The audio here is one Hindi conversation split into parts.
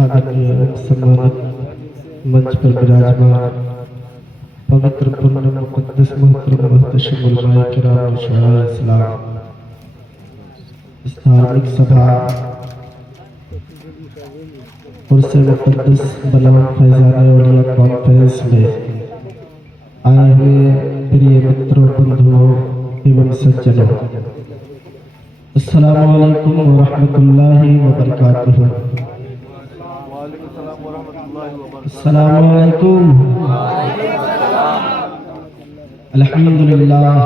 आदरणीय सम्मानित मंच पर विराजमान पवित्र पुण्य मुक़द्दस मोहतरम मुहतशिम उलमाए किराम शुहदाए इस्लाम, इस धार्मिक सभा उर्स मुक़द्दस बनाम फैज़ाने औलिया कॉन्फ्रेंस में आए हुए प्रिय मित्रों, बंधुओं एवं सज्जनों, अस्सलामु अलैकुम व रहमतुल्लाहि व बरकातुहू। अस्सलामु अलैकुम। अल्हम्दुलिल्लाह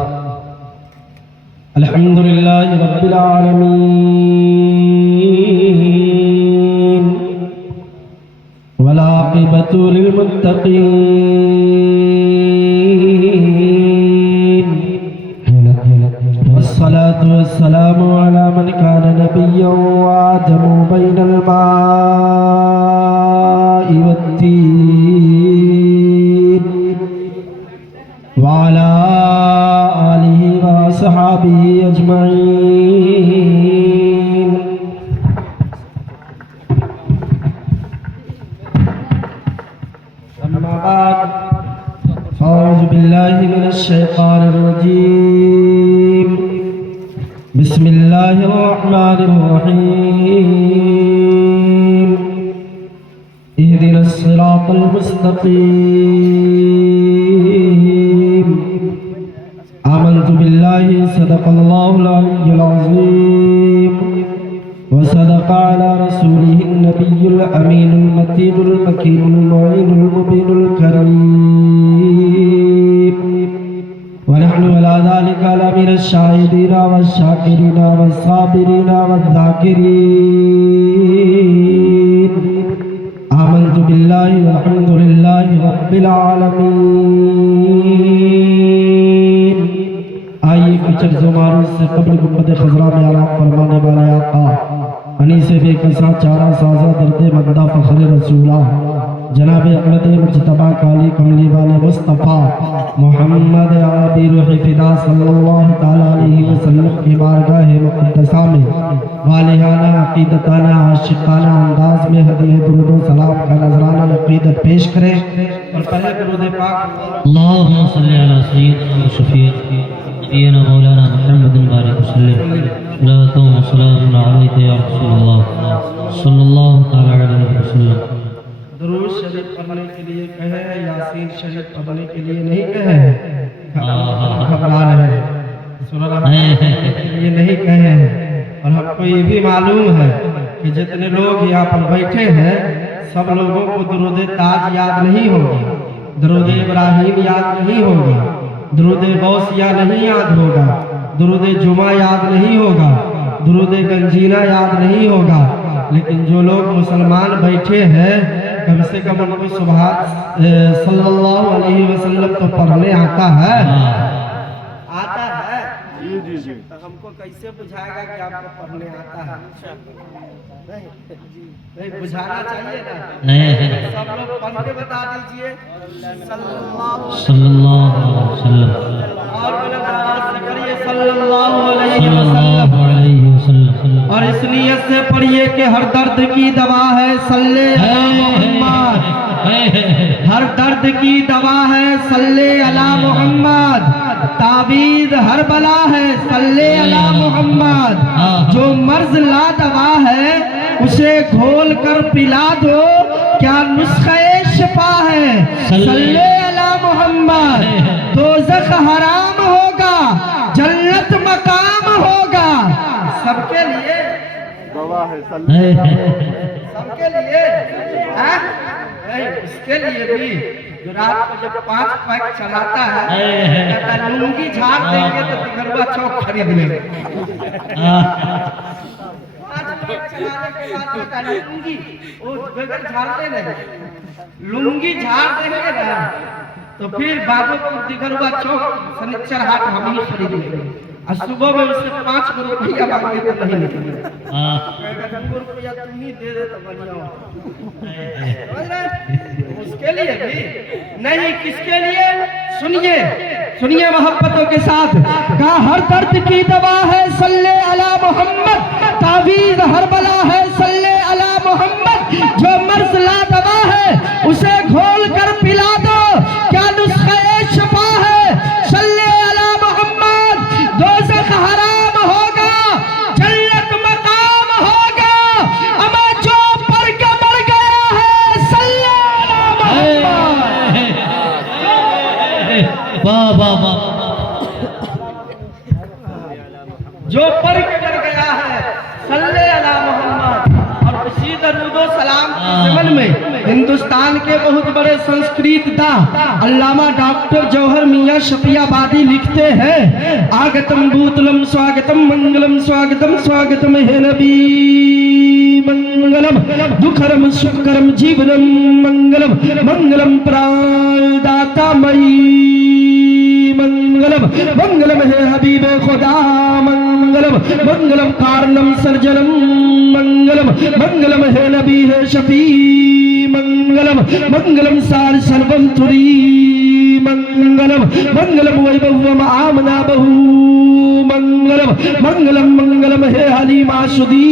अल्हम्दुलिल्लाहि रब्बिल आलमीन वल आक़िबतु लिल मुत्तक़ीन वस्सलातु वस्सलामु अला मन कान नबिय्यन व आदमु बैनल माइ वत्तीन व अला आलिहि व अस्हाबिहि अजमईन। अम्मा बाद, औज़ु बिल्लाहि मिनश शैतानिर रजीम। बिस्मिल्लाहिर रहमानिर रहीम। इहदिनस सिरातल मुस्तक़ीम। आमन्तु बिल्लाहि सदक़ल्लाहुल अलिय्युल अज़ीम व सदक़ा अला रसूलिहिन नबिय्युल अमीनुल मतीनुल मकीनुल मुईनुल मुबीनुल करीम व नहनु अला ज़ालिका लमिनश शाहिदीना वश्शाकिरीना वस्साबिरीना वज़्ज़ाकिरीन। आमन्तु बिल्लाहि वल्हम्दुलिल्लाहि रब्बिल आलमीन। आइए कुछ ज़ुमारों से कब्र गुंबद खज़रा में आराम फरमाने वाले आका अनीसे बेकसा चारा साजा दर्दे मद्दा फ़ख्र रसूला जनाब अहमद मुज्तबा काली कमली वाले मुस्तफ़ा मोहम्मद अरबी रूह फिदा सल्लल्लाहु ताला अलैहि वसल्लम की बारगाह मुक़द्दसा में वालिहाना अक़ीदताना आशिक़ाना अंदाज में हदीए दुरूद व सलाम का नजराना अक़ीदत पेश करें और पहले दुरूद पाक अल्लाहुम्मा सल्लि अला सय्यिदिना व शफ़ीअना मौलाना मुहम्मदिन बारिक वसल्लम। सल्लल्लाहु व सल्लम अलैका या रसूलल्लाह सल्लल्लाहु ताला अलैहि वसल्लम। दुरूद शरीफ पढ़ने के लिए कहे हैं, यासीन शरीफ पढ़ने के लिए नहीं कहे हैं। घबरा रहे हैं, सुन रहे हैं, ये नहीं कहे हैं। और हमको ये भी मालूम है कि जितने लोग यहाँ पर बैठे हैं सब लोगों को दुरूद ताज याद नहीं होगा, दुरूद इब्राहिम याद नहीं होगा, दुरूद गौसिया नहीं याद होगा, दुरूद जुमा याद नहीं होगा, दुरूद गंजीना याद नहीं होगा। लेकिन जो लोग मुसलमान बैठे हैं कम से कम उनको सुभान सल्लल्लाहु अलैहि वसल्लम तो पढ़ने आता है। आता है तो हमको कैसे बुझाएगा कि आपको पढ़ने आता है? नहीं बुझाना चाहिए ना। नहीं सब लोग पढ़ के बता दीजिए सल्लल्लाहु अलैहि वसल्लम और बुलंद आवाज से करिए सल्लल्लाहु अलैहि सल्लल्लाहु अलैहि वसल्लम। और इस नियत से पढ़िए कि हर दर्द की दवा है सल्ले अला मोहम्मद, हर दर्द की दवा है सल्ले अला मोहम्मद, ताबीज़ हर बला है सल्ले अला मोहम्मद। जो मर्ज ला दवा है उसे घोल कर पिला दो, क्या नुस्खे शिफा है सल्ले अला मोहम्मद। दोज़ख हराम होगा, जन्नत मकाम होगा। सबके लिए दवा है सबके लिए है? नहीं, इसके लिए भी जो रात को जब 5 पैक चलाता है कहता लुंगी झाड़ देंगे तो बिगड़वा चौक खरीद लेंगे। 5 पैक चलाने के बाद कहता लुंगी वो बगैर झाड़ते नहीं, लुंगी झाड़ देंगे ना तो फिर बाबूपुर दिगरुआ चौक शनिचर हाट हम ही खरीद लेंगे। और सुबह में उससे 5 रुपया मांगे तो नहीं निकले। 2 रुपया तुम ही दे दे तो बढ़िया। उसके लिए भी नहीं, किसके लिए? सुनिए सुनिए मोहब्बतों के साथ का हर दर्द की दवा है सल्ले अला मोहम्मद, तावीज़ हर बला है सल्ले अला मोहम्मद। जो मर्ज लादवा है उसे घोल कर पिला दो, क्या नुस्खा शफा है, सल्ले अला मोहम्मद। दोज़ख हराम होगा, जन्नत मकाम होगा, अमा जो पर के मर गया है, सल्ले अला मोहम्मद। वाह वाह वाह, जो पर के मर गया है, सल्ले अला मोहम्मद। और इसी दरूद व सलाम के ज़मन में हिंदुस्तान के बहुत बड़े संस्कृतदा अल्लामा डॉक्टर जौहर मियां शफियाबादी लिखते हैं, आगतम भूतलम स्वागतम मंगलम स्वागतम स्वागतम हे नबी मंगलम, दुखरम सुखकरम जीवनम मंगलम, मंगलम प्राणदाता मई मंगलम, मंगलम हे हबीब खुदा मंगलम, मंगलम कारणम सर्जनम मंगलम, मंगलम हे नबी हे शफी मंगलम, मंगलम सार सर्वम तुरी मंगलम, मंगलम वैभवम आमना बहु मंगलम, मंगलम मंगलम हे हलीमा सुदी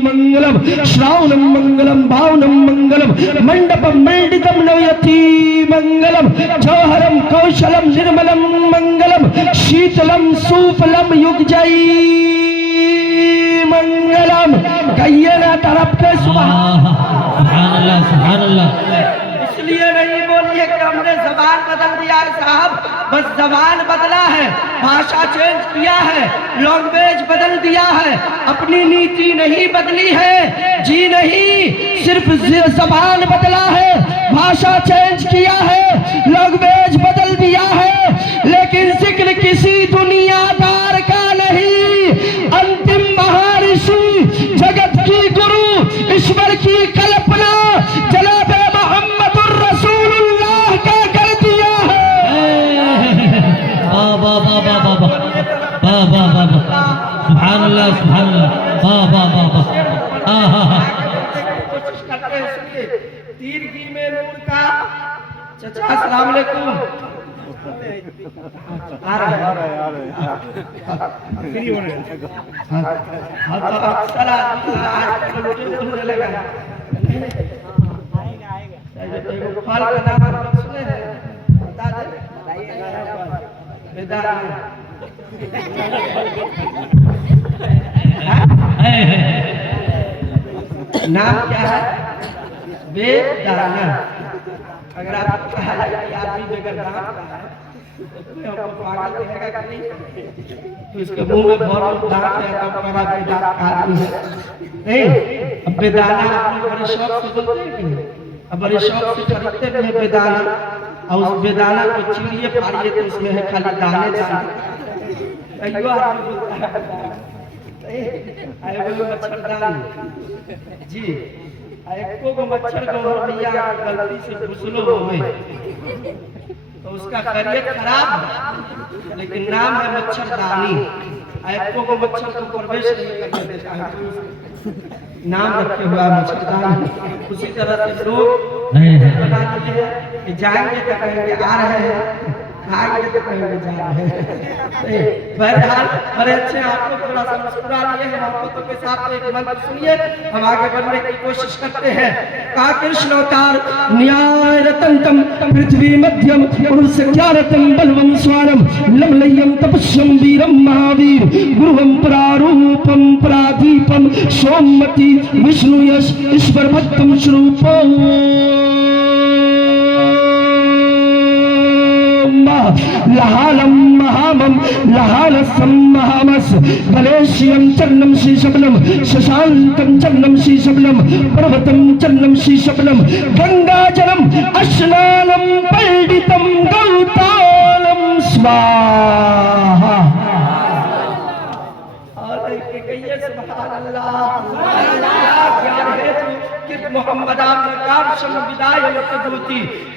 मंगलम, श्रावणम मंगलम भावनम मंगलम, मंडपम मंडितम नवयति मंगलम, जौहरम कौशलम निर्मलम मंगलम, शीतलम सुफलम युगजयी मंगलम। कहिए ना तरफ के सुभान अल्लाह सुभान अल्लाह। इसलिए नहीं बोलिए कि हमने जबान बदल दिया है साहब, बस जबान बदला है, भाषा चेंज किया है, लैंग्वेज बदल दिया है, अपनी नीति नहीं बदली है। जी नहीं, सिर्फ जबान बदला है, भाषा चेंज किया है, लैंग्वेज बदल दिया है, लेकिन जिक्र किसी दुनियादार का नहीं। अंतिम महर्षि, जगत की गुरु, ईश्वर की कल्पना जनाब मोहम्मदुर रसूलुल्लाह का कर दिया है। वाह वाह वाह वाह वाह वाह वाह वाह वाह वाह, सुभान अल्लाह सुभान अल्लाह, वाह वाह वाह वाह। कोशिश करते हैं, सुनिए, तीरगी में नूर का चाचा अस्सलाम वालेकुम आ रहा है फ्री होने लगा फल का नाम सुने हैं, बता दे बेदाना नाम क्या है? बेदाना। अगर आपको कहा जाए कि आदमी बगैर दांत का है तो आपको पागल कहेगा कि नहीं? तो इसके मुंह में बहुत दांत है तो बड़ा बेदांत का आदमी है नहीं। अब बेदाना अपने बड़े शौक से बोलते हैं कि नहीं? अब बड़े शौक से खरीदते भी हैं बेदाना, और उस बेदाना को चीरिए फाड़िए तो उसमें है खाली दाने दाने। अयो आदमी बोलता है आए वो मच्छरदानी जी, एको को मच्छर गौहर भैया गलती से घुसलो में तो उसका खैरियत खराब है, लेकिन नाम है मच्छरदानी। एको को मच्छर को प्रवेश नहीं करने देता है, नाम रखे हुआ मच्छरदानी। उसी तरह से लोग बता दिए कि जाएंगे तो कहेंगे आ रहे हैं, खाएंगे तो कहेंगे जा रहे हैं। बहरहाल बड़े अच्छे, आपको थोड़ा सा मुस्कुरा लिए हैं, मोहब्बतों के साथ एक मंत्र सुनिए, हम आगे बढ़ने की कोशिश करते हैं। का कृष्ण अवतार न्याय रतंतम पृथ्वी मध्यम पुरुषख्यारतम बलवम स्वानम लमलयम तपस्यम वीरम महावीर गुरुवम प्रारूपम प्रादीपम सोममति विष्णु यश ईश्वर भक्तम स्वरूपम लहालम महामम लहालसम महामस गलेशियम चन्नम शीशबलम शशांकम चन्नम शीशबलम पर्वतम चन्नम शीशबलम गंगाजलम अस्नानम पंडितम गौतालम स्वाहा। मोहम्मद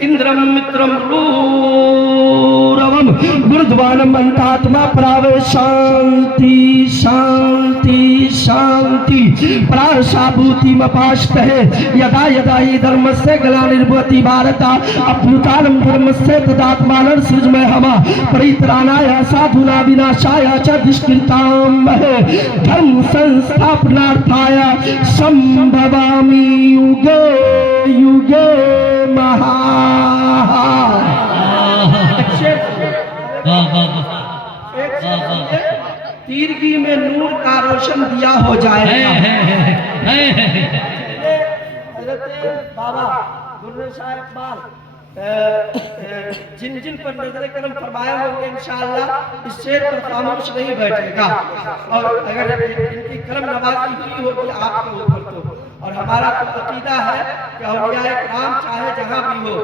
इंद्रम मित्रम रूरव हम गुरुद्वारा मंत्रात्मा प्रावे शांति शांति शांति प्राशाभूति मपाष्ट है यदा यदा ही धर्म से ग्लानिर्भवति भारत अभ्युत्थानं धर्मस्य तदात्मानं सृजमय हमा परित्राणाय साधुना विनाशाय च दुष्कृतां धर्म संस्थापनार्थाय संभवामि युगे युगे महा। तीरगी में नूर का रोशन दिया हो जाएगा। बाबा गुरु साहब इकबाल जिन जिन पर नजर करम फरमाया होंगे इंशाअल्लाह इस शेर पर खामोश नहीं बैठेगा। और अगर इनकी करम नवाजी हुई होगी आपके ऊपर तो, और हमारा तो अकीदा है कि औलिया इकराम चाहे जहाँ भी हो,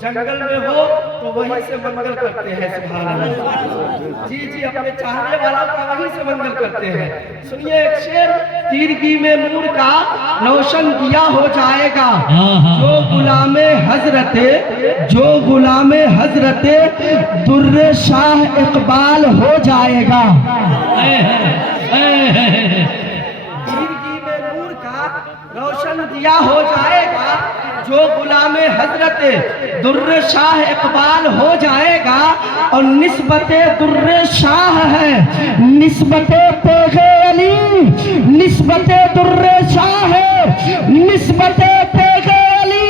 जंगल में हो तो वहीं से मंगल करते हैं। सुभान अल्लाह। जी जी, अपने चाहने वालों का वहीं से मंगल करते हैं। सुनिए एक शेर, तीरगी में नूर का रोशन दिया हो जाएगा, जो गुलामे हजरते दुर्रे शाह इकबाल हो जाएगा। रोशन दिया हो जाएगा, जो गुलामे हजरते दुर्रे शाह इकबाल हो जाएगा। और निस्बते दुर्रे शाह है निस्बते तेगे अली, निस्बते दुर्रे शाह है निस्बते तेगे अली।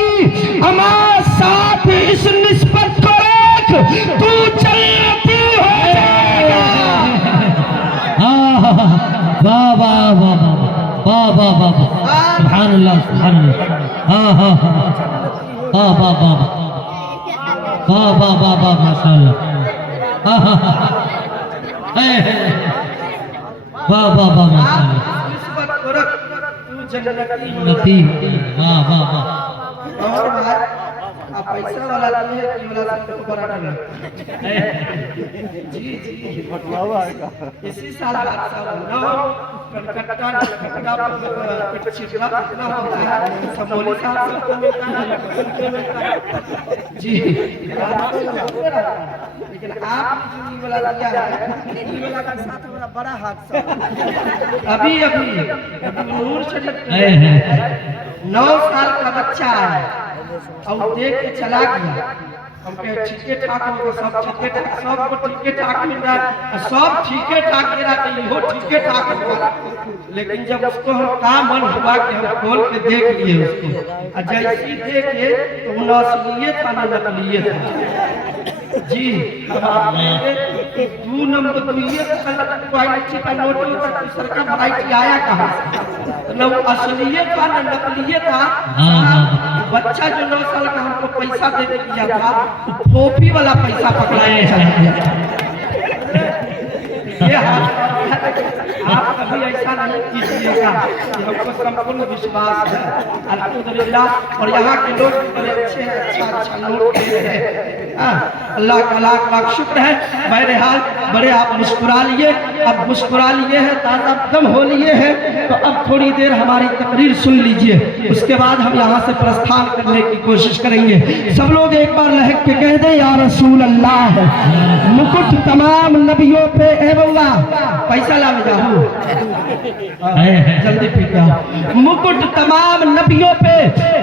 अमा साथ इस निस्बत को रख, तू जन्नती हो जाएगा। वाह वाह वाह वाह वाह वाह वाह, सुभान अल्लाह सुभान अल्लाह। हाँ हाँ हाँ वाह वाह वाह वाह वाह वाह वाह माशाअल्लाह। हाँ हाँ हाँ वाह वाह वाह माशाअल्लाह। जन्नती, वाह वाह वाह। और भाई आप पैसा वाला नहीं है कि वाला सबको बराबर है। जी जी इसी साल हादसा हुआ कलकत्ता चिपड़ा कितना होता है, समोली साहब सबको मिलता है। जी लेकिन आपने जो वाला दिया है, ये वाला का साथ बड़ा बड़ा हादसा अभी अभी नूर शरीफ 9 साल का बच्चा है और देख के चला गया। हम कहे ठीके ठाक होगा, सब ठीके ठाक, सबको ठीके ठाक मिल रहा है, सब ठीके ठाक दे रहा है, इहो ठीके ठाक होगा। लेकिन जब उसको हम का मन हुआ कि हम खोल के देख लिए उसको, और जैसी देखे तो वो असलियत था न नकलियत था। जी दो नंबर क्वालिटी का नोट होता, दूसरा का वैरायटी आया कहाँ से? न वो असलियत था न नकलियत था। बच्चा जो 9 साल का हमको पैसा दे दिया था, टोपी वाला पैसा पकड़ाने चला गया। ये आप कभी ऐसा नहीं कीजिएगा कि हमको संपूर्ण विश्वास है अल्हम्दुलिल्लाह। और यहाँ के लोग बड़े अच्छे अच्छा नोट दे रहे हैं। अल्लाह का लाख लाख शुक्र है। बहरहाल बड़े आप मुस्कुरा लिए, अब मुस्कुरा लिए हैं, ताज़ा दम हो लिए हैं, तो अब थोड़ी देर हमारी तकरीर सुन लीजिए, उसके बाद हम यहाँ से प्रस्थान करने की कोशिश करेंगे। सब लोग एक बार लहक के कह दे या रसूल अल्लाह। मुकुट तमाम नबियों पे ए बउआ पैसा ला जाओ जल्दी पीका। मुकुट तमाम नबियों पे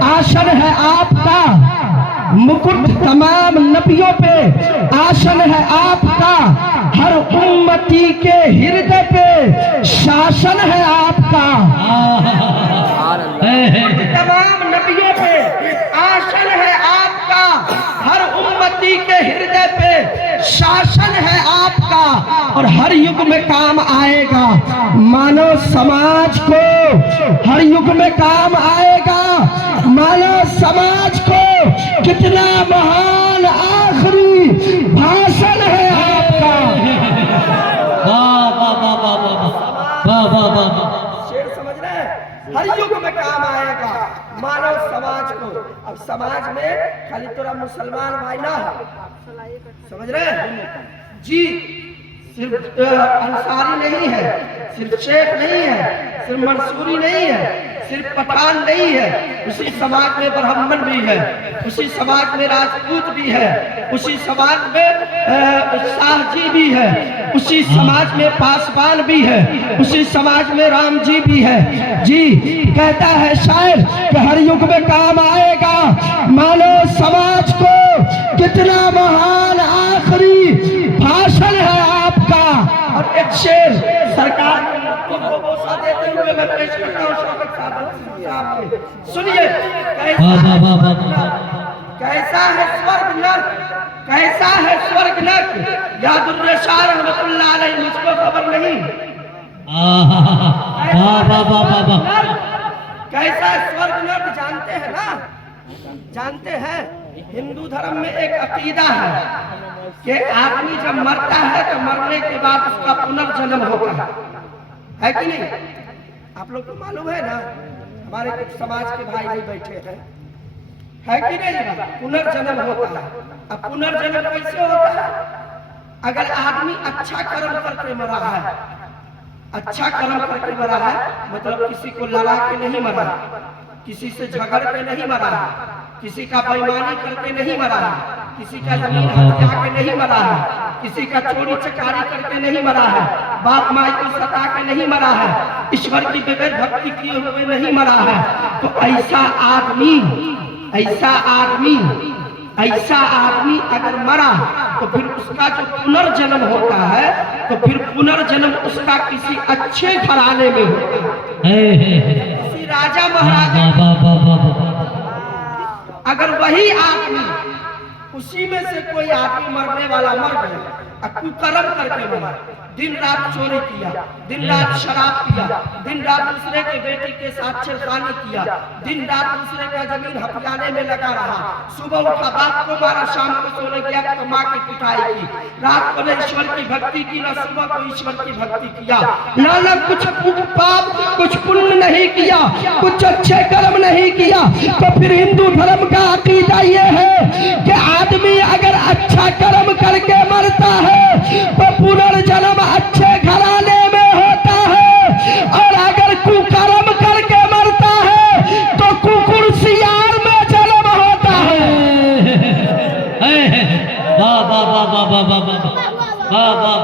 आसन है आपका, मुकुट तमाम नबियों पे आसन है आपका, हर उम्मती के हृदय पे शासन है आपका। तमाम नबियों पे आसन है आपका, हर उम्मती के हृदय पे शासन है आपका, और हर युग में काम आएगा मानव समाज को, हर युग में काम आएगा मानव समाज को। कितना महान आखिरी भाषण है आपका। वाह वाह वाह वाह वाह वाह वाह वाह। शेर समझ रहे हैं? हर युग में काम आएगा मानव समाज को। अब समाज में खाली तोरा मुसलमान भाई ना है, समझ रहे हैं जी? सिर्फ अंसारी नहीं है, सिर्फ शेख नहीं है, सिर्फ मंसूरी नहीं है, सिर्फ पठान नहीं है, उसी समाज में ब्राह्मण भी है, उसी समाज में राजपूत भी है, उसी समाज में शाहजी भी है, उसी समाज में पासवान भी है, उसी समाज में राम जी भी है। जी कहता है शायर कि हर युग में काम आएगा मानव समाज को, कितना महान आखिरी भाषण है आपका। और एक शेर सरकार को भरोसा देते हुए मैं पेश करता हूं शौकत साहब, सुनिए। कैसा है स्वर्ग नर्क, कैसा है स्वर्ग नर्क, यादुर्रशाह रहमतुल्लाह अलैह, मुझको खबर नहीं। कैसा स्वर्ग नर्क जानते हैं ना, जानते हैं। हिंदू धर्म में एक अकीदा है कि आदमी जब मरता है तो मरने के बाद उसका पुनर्जन्म होता है कि नहीं? आप लोग को मालूम है ना, हमारे कुछ समाज के भाई भी बैठे हैं, है कि नहीं? पुनर्जन्म होता है। अब पुनर्जन्म कैसे होता है? अगर आदमी अच्छा कर्म करके मरा है, अच्छा कर्म करके मरा है, मतलब किसी को लड़ा के नहीं मरा, किसी से झगड़ के नहीं मरा, किसी का बेईमानी करके नहीं मरा, किसी का जमीन हत्या के नहीं मरा है, किसी का चोरी चकारी करके नहीं मरा है, बाप माई को सता के नहीं मरा है, ईश्वर की बगैर भक्ति किए हुए नहीं मरा है, तो ऐसा आदमी अगर मरा तो फिर उसका जो पुनर्जन्म होता है, तो फिर पुनर्जन्म उसका किसी अच्छे घराने में होता है, किसी राजा महाराजा। अगर वही आदमी, उसी में से कोई आदमी मरने वाला मर गया, कुकर्म करके मरा, दिन रात चोरी किया, दिन रात शराब पिया, दिन रात दूसरे के बेटी के साथ छेड़खानी किया, दिन रात दूसरे का जमीन हथियाने में लगा रहा, सुबह उठा बाप को मारा, शाम को सोने गया तो माँ की पिटाई की, रात को न ईश्वर की भक्ति की, न सुबह को ईश्वर की भक्ति किया, ना कुछ पाप कुछ पुण्य नहीं किया, कुछ अच्छे कर्म नहीं किया, तो फिर हिंदू धर्म का अकीदा ये है कि आदमी अगर अच्छा कर्म करके मरता है तो पुनर्जन्म अच्छे घराने में होता है, और अगर कुकर्म करके मरता है तो कुकुर सियार में जन्म होता है। वाह वाह वाह वाह वाह वाह वाह वाह वाह,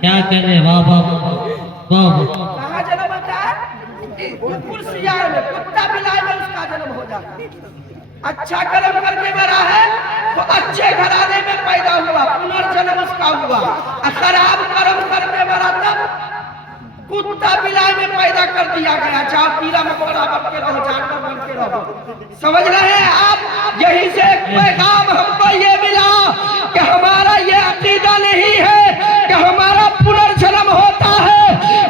क्या करे, वाह वाह वाह। कहाँ जन्म होता है? कुकुर सियार में, कुत्ता बिलाई में उसका जन्म हो जाता है। अच्छा कर्म करके मरा है तो अच्छे घराने में पैदा हुआ, पुनर्जन्म उसका हुआ। खराब कर्म करके मरा तब कुत्ता बिलाई में पैदा कर दिया गया, चाहे कीड़ा मकोड़ा बन के रहो, जानवर बन के रहो। समझ रहे हैं आप? यही से एक पैगाम हमको ये मिला कि हमारा ये अकीदा नहीं है कि हमारा पुनर्जन्म होता है,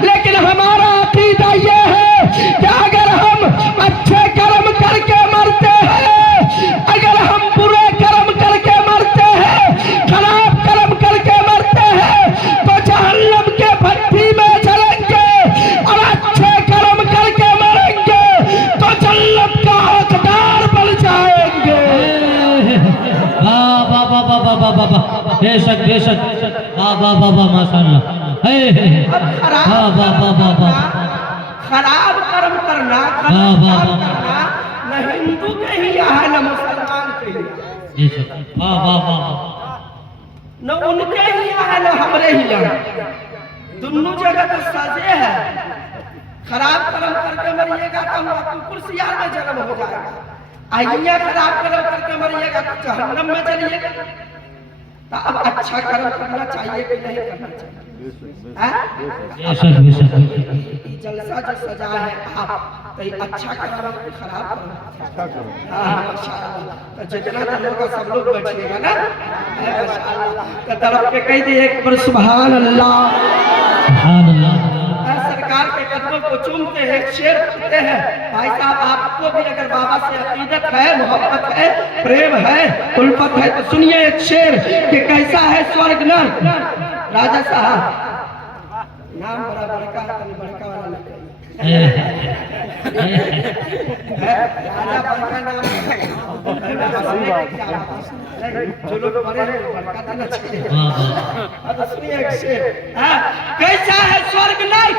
लेकिन हमारा अकीदा ये है कि अगर हम अच्छे कर्म करके मरते हैं, अगर हम बुरे कर्म करके मरते हैं, खराब कर्म करके मरते हैं, तो जहन्नम के भट्ठी में जलेंगे, और अच्छे कर्म करके मरेंगे तो जन्नत का हकदार बन जाएंगे। वाह वाह वाह वाह वाह वाह वाह, बेशक बेशक, वाह वाह वाह वाह, माशाअल्लाह। वाह वाह वाह वाह वाह, खराब कर्म करना, गलत काम करना न हिंदू के ही यहाँ है न मुसलमान के ही, बेशक, वाह वाह वाह, न उनके ही यहाँ है न हमरे ही यहाँ, दोनों जगह तो सजे है। खराब कर्म करके मरिएगा तो कुकुर सियार में जन्म हो जाएगा, आइया खराब कर्म करके मरिएगा तो जहन्नम में चलिएगा। तो अब अच्छा कर्म करना चाहिए कि नहीं करना चाहिए? बेशक बेशक, जलसा जो सजा है आप तो अच्छा कर्म खराब कर्म, माशाअल्लाह। तो जितना दर होगा सब लोग बैठिएगा ना, माशाअल्लाह। तो तरफ पे कह दिए एक बार सुभान अल्लाह, सुभान अल्लाह। सरकार के कदमों को चूमते हैं, शेर करते हैं। भाई साहब, आपको भी अगर बाबा से अकीदत है, मोहब्बत है, प्रेम है, उल्फत है, तो सुनिए एक शेर कि कैसा है स्वर्ग नर्क। राजा साहब नाम बड़ा बड़का, बड़का वाला राजा बनका नाम जो लोग बड़े हैं बनका देना चाहिए। अब सुनिए एक शेर, कैसा है स्वर्ग नर्क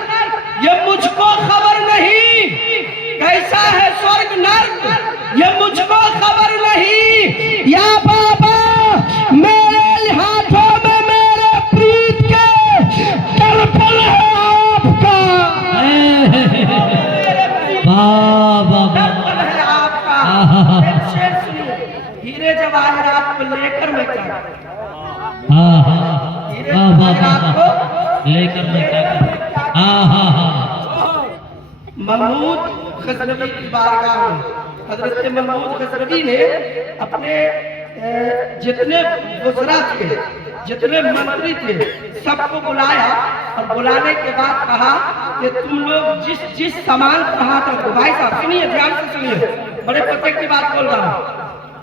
ये मुझको खबर नहीं, कैसा है स्वर्ग नर्क ये मुझको खबर नहीं, या बाबा मेरे हाथों में मेरे प्रीत के दर्पण है आपका, दर्पण है आपका। एक शेर सुनिए, हीरे जवाहरात को लेकर मैं क्या करूं? हीरे जवाहरात को लेकर मैं क्या करूं? महमूद गजनवी की बारगाह में हजरत महमूद गजनवी ने अपने जितने वज़रा थे, जितने मंत्री थे, सबको बुलाया और बुलाने के बाद कहा कि तुम लोग जिस सामान पर हाथ रखो। भाई साहब सुनिए, ध्यान से सुनिए, बड़े पते की बात बोल रहा हूँ।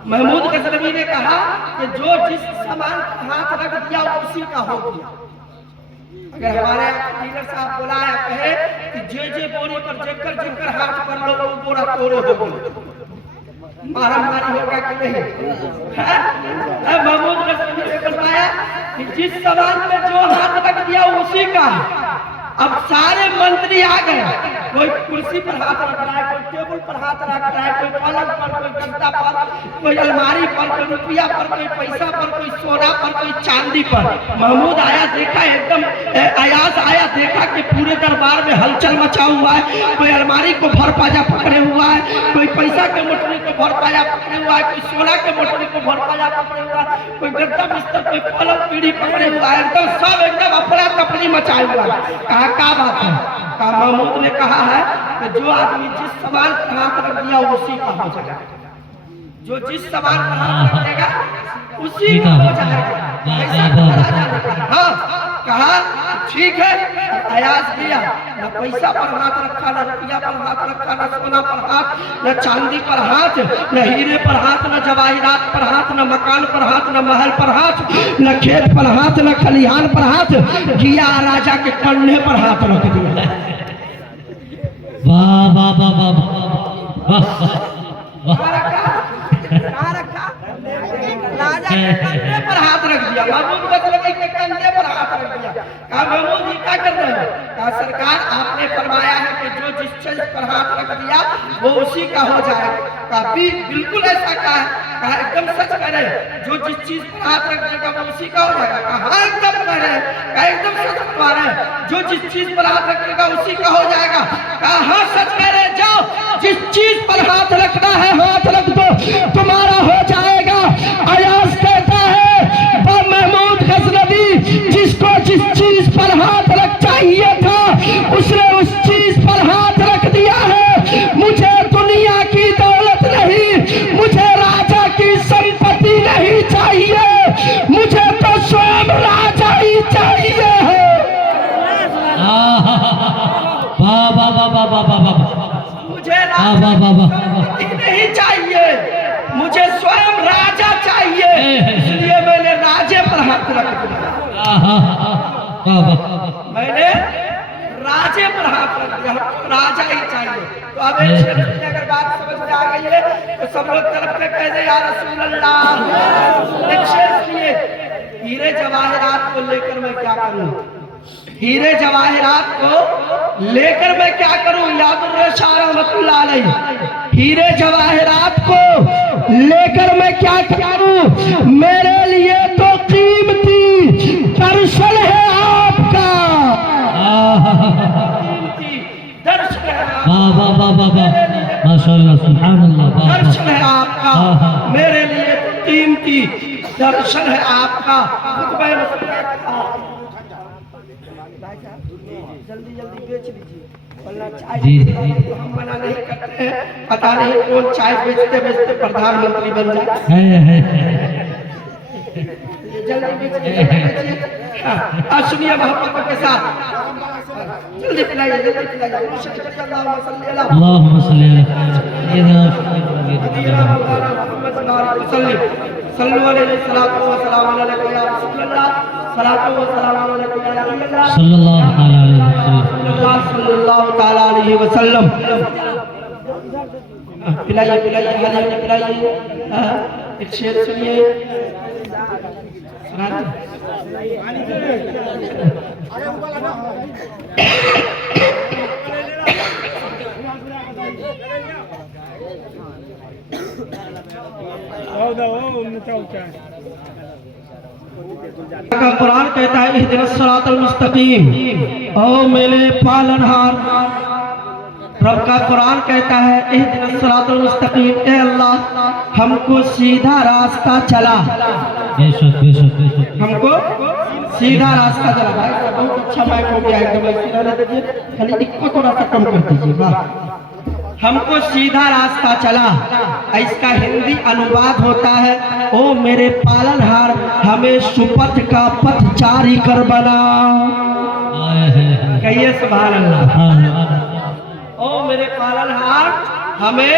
महमूद गजनवी ने कहा कि जो जिस सामान पर हाथ रख दिया उसी का हो गया। अगर हमारे डीलर साहब बुलाया कहे कि जे बोरी पर जेकर हाथ पर लो वो बोरा तोड़ो हो मारा-मारी होगा कि नहीं? महमूद गजनवी ने बताया कि जिस सामान पे जो हाथ रख दिया उसी का। अब सारे मंत्री आ गए, कोई कुर्सी पर हाथ रख रहा है, कोई टेबल पर हाथ रख रहा है, कोई पलंग पर, कोई गद्दा पर, कोई अलमारी पर, कोई रुपया पर, कोई पैसा पर, कोई सोना पर, कोई चांदी पर। महमूद आया, देखा एकदम अयाज आया, देखा कि पूरे दरबार में हलचल मचा हुआ है। कोई अलमारी को भर पाजा पकड़े हुआ है, कोई पैसा के मोटरी को भर पाजा पकड़े हुआ है, कोई सोना के मोटरी को भर पाजा पकड़े हुआ है, कोई गद्दा बिस्तर, कोई पलंग पीढ़ी पकड़े हुआ है, एकदम सब एकदम अफरा तफरी मचाया हुआ है। कहा क्या बात है? कहा महमूद ने कहा है कि जो आदमी जिस सामान पर हाथ रख दिया उसी का हो जाएगा, जो जिस सामान पर हाथ रख देगा उसी का हो जाएगा। ऐसा राजा ने कहा। हाँ, कहा ठीक है। अयाज दिया, न पैसा पर हाथ रखा, न रुपया पर हाथ रखा, न सोना पर हाथ, न चांदी पर हाथ, न हीरे पर हाथ, न जवाहिरात पर हाथ, न मकान पर हाथ, न महल पर हाथ, न खेत पर हाथ, न खलिहान पर हाथ, किया राजा के कंधे पर हाथ रख दिया। वाह वाह वाह वाह वाह राजा के कंधे पर हाथ रख दिया, महमूद गजनवी के कंधे पर हाथ रख दिया। कहा महमूद ये क्या कर रहे हो? कहा सरकार आपने फरमाया है कि जो जिस चीज पर हाथ रख दिया वो उसी का हो जाएगा। कहा बिल्कुल ऐसा कहा, कहा एकदम सच कह रहे, जो जिस चीज पर हाथ रख देगा वो उसी का हो जाएगा। कहा हाँ एकदम कह रहे, कहा एकदम सच बता रहे, जो जिस चीज पर हाथ रखेगा उसी का हो जाएगा। कहा हाँ सच कह रहे, जाओ जिस चीज पर हाथ रखना है हाथ रख दो, तुम्हारा हो जाएगा। अयाज कहता है महमूद गजनवी जिसको जिस चीज पर हाथ रख चाहिए था उसने उस चीज पर हाथ रख दिया है। मुझे दुनिया की दौलत नहीं, मुझे राजा की संपत्ति नहीं चाहिए, मुझे तो स्वयं राजा ही चाहिए है। मुझे राजा नहीं चाहिए, मुझे स्वयं राजा चाहिए, इसलिए मैंने राजे पर हाथ रख दिया। मैंने राजे पर हाथ रख दिया, राजा ही चाहिए। तो अब एक शेर की अगर बात समझ में आ गई है तो सब लोग तरफ पे कह दे या रसूल अल्लाह। एक शेर सुनिए, हीरे जवाहरात को लेकर मैं क्या करूं? हीरे जवाहरात को लेकर मैं क्या करूं? यादुर्रशाद रहमतुल्लाह अलैह, हीरे जवाहरात को लेकर मैं क्या करूं? मेरे लिए तो कीमती दर्शन है आपका, कीमती दर्शन है माशाअल्लाह सुभान अल्लाह, दर्शन है आपका, मेरे लिए तो कीमती दर्शन है आपका। जल्दी जल्दी बेच लीजिए, वरना चाय तो हम मना नहीं करते हैं। पता नहीं कौन चाय बेचते बेचते प्रधानमंत्री बन जाए। जल्दी बेच लीजिए। सुनिए मोहब्बतों के साथ, जल्दी पिलाइए, जल्दी पिलाइए। अल्लाहुम्मा सल्ली अला सय्यिदना सल्लल्लाहु अलैहि वसल्लम। पिलाइए पिलाइए हालिया पिलाइए। एक शेर सुनिए, सुना दो। का कुरान कहता है इहदिनस सिरातल मुस्तकीम, ओ मेरे पालनहार। रब का कुरान कहता है इहदिनस सिरातल मुस्तकीम, ए अल्लाह हमको सीधा रास्ता चला, बेशक बेशक बेशक। हमको सीधा रास्ता चला। भाई बहुत अच्छा माइक हो गया एकदम, ऐसे रहने दीजिए, खाली इक्को थोड़ा सा कम कर दीजिए। वाह, हमको सीधा रास्ता चला, इसका हिंदी अनुवाद होता है ओ मेरे पालनहार हमें सुपथ का पथ जारी कर बना। कहिए सुभान अल्लाह। ओ मेरे पालनहार हमें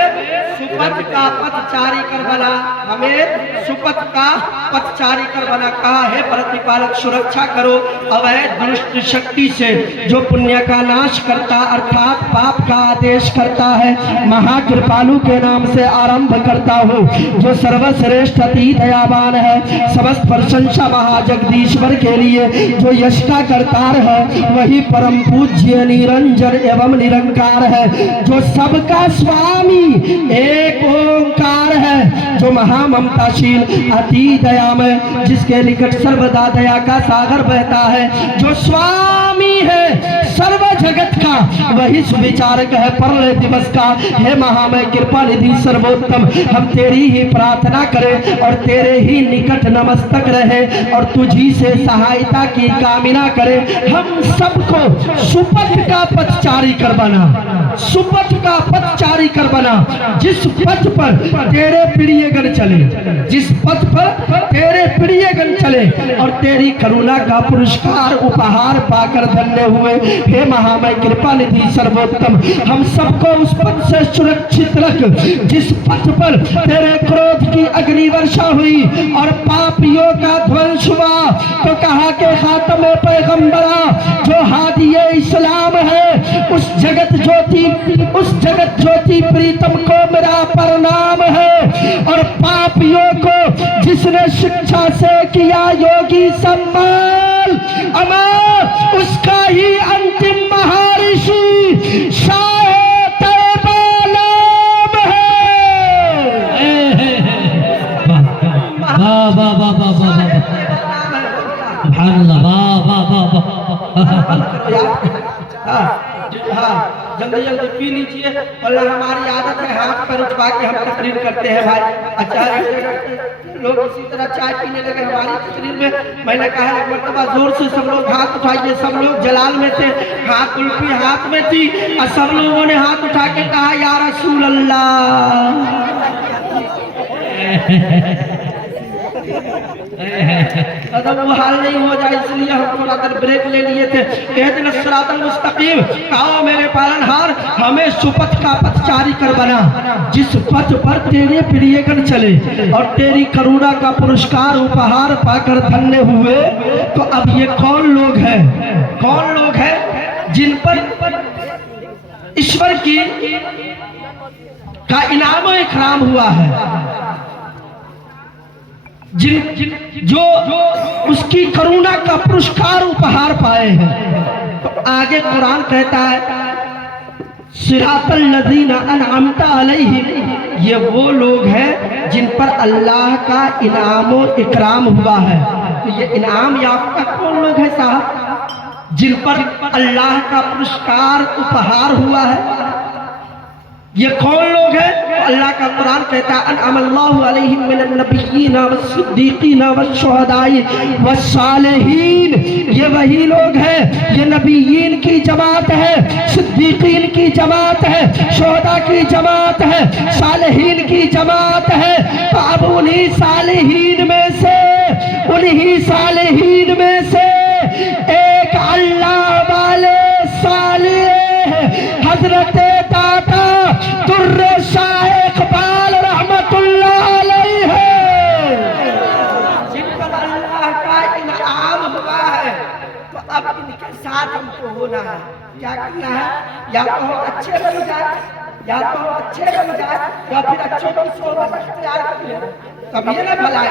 सुपथ का पथ जारी कर बना, हमें सुपथ का पथ जारी कर बना। कहा है प्रतिपालक सुरक्षा करो अवैध दुष्ट शक्ति से जो पुण्य का नाश करता अर्थात पाप का आदेश करता है। महाकृपालु के नाम से आरंभ करता हूँ जो सर्वश्रेष्ठ अति दयावान है। समस्त प्रशंसा महाजगदीश्वर के लिए जो यश का करतार है, वही परम पूज्य निरंजन एवं निरंकार है, जो सबका स्वामी एक ओंकार है, जो महाममताशील अति दयामय जिसके निकट सर्वदा दया का सागर बहता है, जो स्वामी है सर्व जगत का, वही सुविचारक है परलय दिवस का। हे महामय कृपा निधि सर्वोत्तम, हम तेरी ही प्रार्थना करें और तेरे ही निकट नमस्तक रहे और तुझी से सहायता की कामना करें। हम सबको सुपथ का पथ जारी कर बना, सुपथ का पथ जारी कर बना, जिस पथ पर तेरे प्रियगण चले, जिस पथ पर तेरे प्रियगण चले और तेरी करुणा का पुरस्कार उपहार पाकर धन्य हुए। हे महामय कृपा निधि सर्वोत्तम, हम सबको उस पथ से सुरक्षित रख जिस पथ पर तेरे क्रोध की अग्नि वर्षा हुई और पापियों का ध्वंस हुआ। तो कहा के खात्मे पैगंबरा जो हादिये इस्लाम है, उस जगत ज्योति प्रीतम को मेरा प्रणाम है। और पापियों को जिसने शिक्षा से किया योगी सम्मान, अमर उसका ही अंतिम महर्षि शाह तैयबा नाम है। वाह वाह वाह वाह वाह, सुभान अल्लाह, वाह वाह वाह वाह। जल्दी जल्दी पी लीजिए, वरना हमारी आदत है हाथ पर उठवा के हम तकरीर करते हैं भाई। अच्छा लोग इसी तरह चाय पीने लगे हमारी तकरीर में। मैंने कहा एक मरतबा जोर से सब लोग हाथ उठाइए। सब लोग जलाल में थे, हाथ कुल्फी हाथ में थी और सब लोगों ने हाथ उठा के कहा या रसूल अल्लाह। वो हाल नहीं हो जाए इसलिए हम थोड़ा देर ब्रेक ले लिए थे। इहदिनस सिरातल मुस्तकीम, कहो मेरे पालनहार हमें सुपथ का पथ जारी कर बना, जिस पथ पर तेरे प्रियगण चले और तेरी करुणा का पुरस्कार उपहार पाकर धन्य हुए। तो अब ये कौन लोग हैं, कौन लोग हैं जिन पर ईश्वर की का इनाम और इकराम हुआ है, जो उसकी करुणा का पुरस्कार उपहार पाए हैं। तो आगे कुरान कहता है सिरातल लज़ीना अनअमता अलैहिम, ये वो लोग हैं जिन पर अल्लाह का इनाम और इकराम हुआ है। तो ये इनाम याफ्ता कौन लोग हैं साहब, जिन पर अल्लाह का पुरस्कार उपहार हुआ है? ये कौन लोग हैं? तो अल्लाह का कुरान कहता है अनअमल्लाहु अलैहिम मिनन नबिय्यीन वस्सिद्दीकीन वश्शुहदाई वस्सालिहीन। ये वही लोग हैं, ये नबिय्यीन की जमात है, सिद्दीकीन की जमात है, शुहदा की जमात है, सालिहीन की जमात है। तो अब उन्हीं सालिहीन में से एक अल्लाह वाले सालिह हजरत दाता दुर्र शाह इकबाल रहमतुल्लाह अलैहि है, जिन पर अल्लाह का इनाम हुआ है। तो अब इनके साथ हमको होना है, क्या करना है? या तो हम अच्छे बन जाए या तो हम अच्छे बन जाए या फिर अच्छों की सोबत तैयार कर ले, तब ये ना भलाई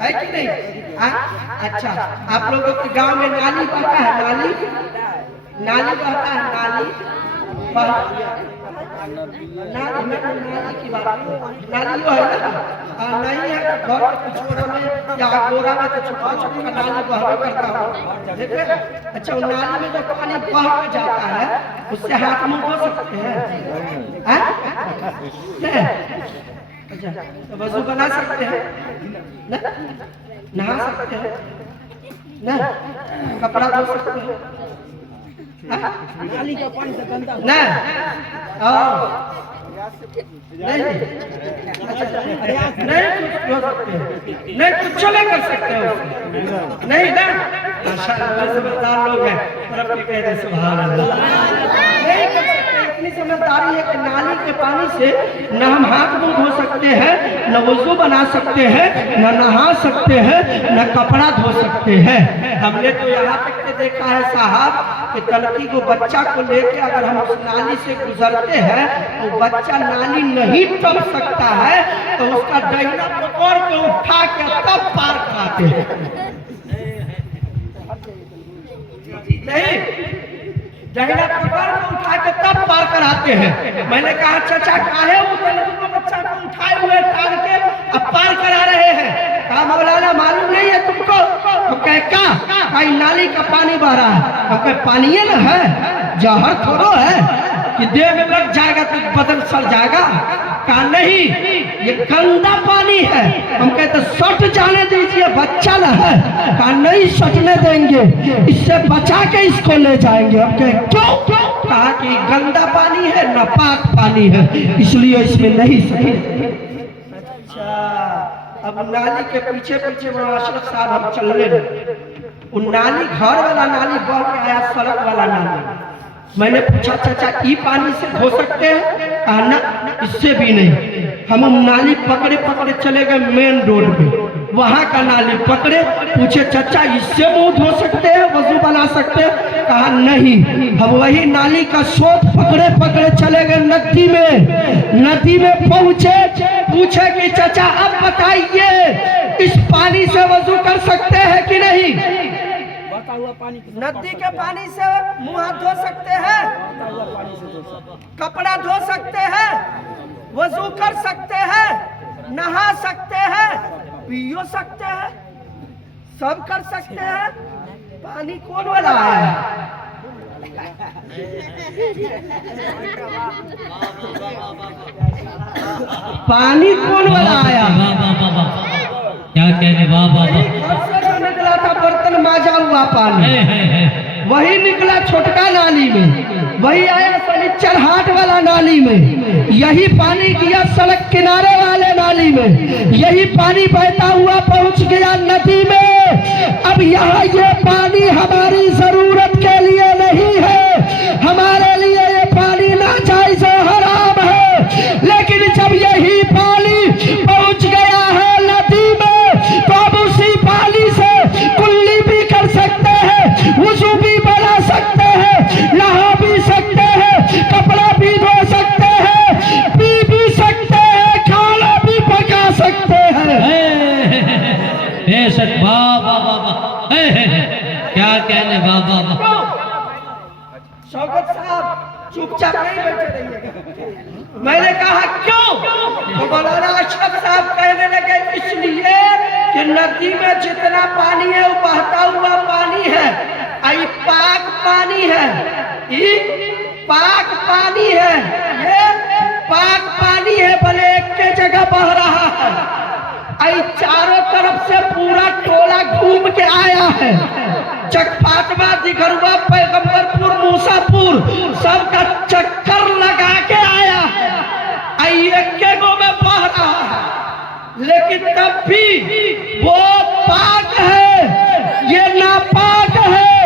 है कि नहीं? अच्छा, आप लोगों के गांव में नाली बहता है? नाली बहता है? नाली की बात, नाली वो है ना, नहीं है घर के पिछोड़ा में या गोरा में तो छोटा छोटा नाली बहवे करता हो, देखे? अच्छा, वो नाली में जो पानी बह के जाता है उससे हाथ मुंह धो सकते हैं? नहीं? अच्छा, तो वजू बना सकते हैं ना? नहा सकते हैं ना? कपड़ा धो सकते हैं नाली का पानी से गंदा ना? नहीं, नहीं कुछ नहीं कर सकते हो, नहीं ना? समझदार लोग हैं, सुभान अल्लाह, नहीं कर सकते। इतनी समझदारी है कि नाली के पानी से न हम हाथ मुंह धो सकते हैं, न वजू बना सकते हैं, न नहा सकते हैं, न कपड़ा धो सकते हैं। हमने तो यहाँ तक के देखा है साहब कि तलकी को बच्चा को लेके अगर हम उस नाली से गुजरते हैं तो बच्चा नाली नहीं टप सकता है तो उसका डंडा पकड़ के उठा के तब पार कराते हैं। नहीं, डंडा पकड़ के उठा के तब पार कराते हैं। मैंने कहा चाचा काहे वो तलकी को बच्चा को उठाए हुए टांग के अब पार करा रहे हैं? कहा मौलाना मालूम नहीं है तुमको? तो कहे कहीं नाली का पानी बह रहा है, तो कहे पानी न है, जहर थोड़ो है कि देह में लग जाएगा तो बदन सड़ जाएगा। कहा नहीं, ये गंदा पानी है। हम कहते सट जाने दीजिए, बच्चा न है। कहा नहीं सटने देंगे, इससे बचा के इसको ले जाएंगे। हम कहे क्यों? कहा कि गंदा पानी है, नापाक पानी है, इसलिए इसमें नहीं सही। अच्छा, अब नाली के पीछे पीछे अशरफ साहब हम चल रहे हैं। वो नाली घर वाला नाली बह के आया, सड़क वाला नाली। मैंने पूछा चाचा ई पानी से धो सकते हैं? कहा ना, इससे भी नहीं। हम नाली पकड़े पकड़े चले गए मेन रोड पे, वहां का नाली पकड़े, पूछे चाचा इससे मुंह धो सकते हैं, वजू बना सकते हैं? कहा नहीं। हम वही नाली का स्रोत पकड़े पकड़े चले गए नदी में। नदी में पहुंचे, पूछे कि चाचा अब बताइए इस पानी से वजू कर सकते हैं कि नहीं? नदी के पानी से मुंह हाथ धो सकते हैं, कपड़ा धो सकते हैं, वजू कर सकते हैं, नहा सकते हैं, पियो सकते हैं, सब कर सकते हैं। पानी कौन वाला है? पानी कौन वाला आया? क्या कहने बाबा, निकला था बर्तन माजा हुआ पानी, वही निकला छोटका नाली में, वही आया सनिचर हाट वाला नाली में, यही पानी गया सड़क किनारे वाले नाली में, यही पानी बहता हुआ पहुंच गया नदी में। अब यहाँ ये पानी हमारी जरूरत के लिए नहीं है, हमारे लिए ये पानी नाजायज हराम है। लेकिन जब यही पानी पहुंच गया है नदी में तो अब उसी पानी से कुल्ली भी कर सकते हैं, वुजू भी बना सकते हैं, नहा भी सकते हैं, कपड़ा भी धो सकते हैं, पी भी सकते हैं, खाना भी पका सकते हैं। बेशक बाबा बाबा, क्या कहने बाबा। शौकत साहब चुपचाप नहीं बैठे रहिएगा। मैंने कहा क्यों? तो मौलाना अशरफ साहब कहने लगे इसलिए कि नदी में जितना पानी है वो बहता हुआ पानी है, आई पाक पानी है, पाक पानी है, ये पाक पानी है, भले एक के जगह बह रहा है, आई चारों तरफ से पूरा टोला घूम के आया है, चकफातवा, दिघरुआ, पैगंबरपुर, मूसापुर सबका चक्कर लगा के आया है, आई एक गो में बह रहा है, लेकिन तब भी वो पाक है, ये नापाक है।